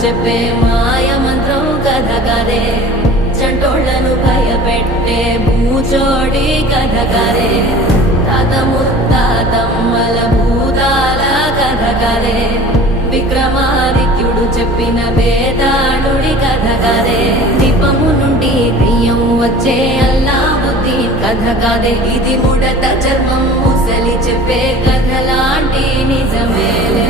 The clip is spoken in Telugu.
చెప్పే మాయ మంత్రం కథ కదే చంటోళ్లను భయపెట్టే భూచోడి కథ కదే తాత ముత్తాతమ్మల భూతాల కథ కదే విక్రమాదిత్యుడు చెప్పిన వేదాళుడి కథ కదే దీపము నుండి దెయ్యం వచ్చే అల్లావుద్దీన్ కథ కాదే ఇది ముడత చర్మం ముసలి చెప్పే కథ లాంటి నిజమేలే